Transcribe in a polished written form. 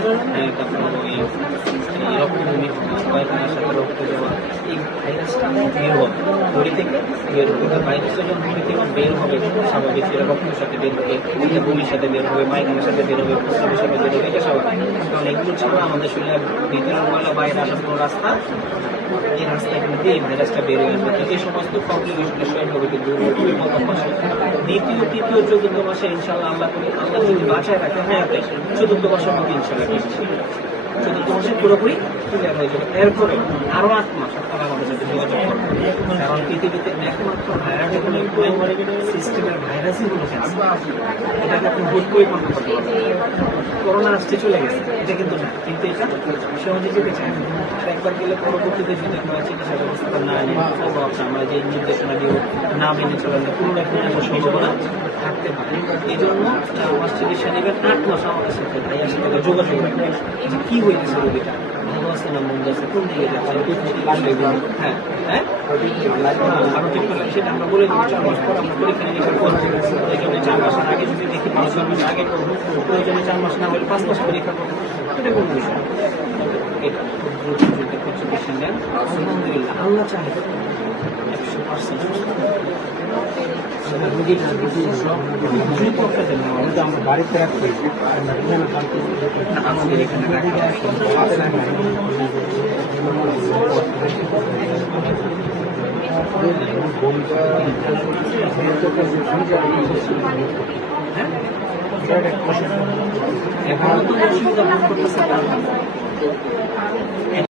তারপর ওই রক্তভূমি পায়খানার সাথে রক্ত দেওয়া, এই ভাইরাসটা বের হবে বডি থেকে, বের হবে ভাইরাসটা যখন বডি থেকে বের হবে স্বাভাবিক, সেটা রক্তের সাথে বের হবে, এটা বমির সাথে বের হবে, পায়খানার সাথে বের হবে, প্রস্রাবের সাথে বের হবে, এটা স্বাভাবিক। কারণ এগুলো ছাড়া আমাদের শরীরের ভিতরের ময়লা বাইরে আসার কোনো রাস্তা, এই রাস্তায় কিন্তু এই ভাইরাসটা বের হয়ে আসবে। এই সমস্ত কমপ্লিকেশনের শরীর কিন্তু প্রথম মাসে, দ্বিতীয় তৃতীয় চতুর্থ মাসে ইনশাল্লাহ আল্লাহ যদি বাঁচায় রাখে, হ্যাঁ চতুর্থ মাসের মধ্যে ইনশাল্লাহ চতুর্থ মাসে পুরোপুরি ক্লিয়ার হয়ে যাবে। এরপরে আরো 8 মাস আপনারা আমাদের সাথে যোগাযোগ করবেন, কারণ পৃথিবীতে একমাত্র ভাইরাস হলো সিস্টেমের ভাইরাসই হলো ক্যান্সার। এটাকে আপনি হুট করে বন্ধ করতে পারবেন। করোনা আসতে চলে গেছে, এটা কিন্তু না, কিন্তু এটা সহজে যেতে চায় না। আর একবার গেলে পরবর্তীতে যদি আপনারা চিকিৎসা ব্যবস্থা না নেন, আমরা যে নির্দেশনা দিয়ে না মেনে চলেন, পুরোটা একটা সম্ভাবনা থাকতে পারে। এই জন্য আমার চিকিৎসা নেবেন 8 মাস আমাদের সাথে ভাইয়ার সাথে যোগাযোগ করবেন যে কি হইতেছে রোগীটা, ভালো আছে না মন্দ আছে, কোন দিকে যাচ্ছে, হ্যাঁ হ্যাঁ আরো ঠিক করে সেটা আমরা বলে দিই। 4 মাস পর আমরা পরীক্ষা নিরীক্ষা করবো, প্রয়োজনে 4 মাসের আগে যদি দেখি 5 মাস আগে করবো, প্রয়োজনে 4 মাস না হলে 5 মাস পরীক্ষা করবো, এটা কোনো বিষয়। এটা চিকিৎসা নেন, আলহামদুলিল্লাহ আল্লাহ চাহে 100% বাড়িতে রাখছি আমাদের এখানে এখন তো অসুবিধা করতেছে।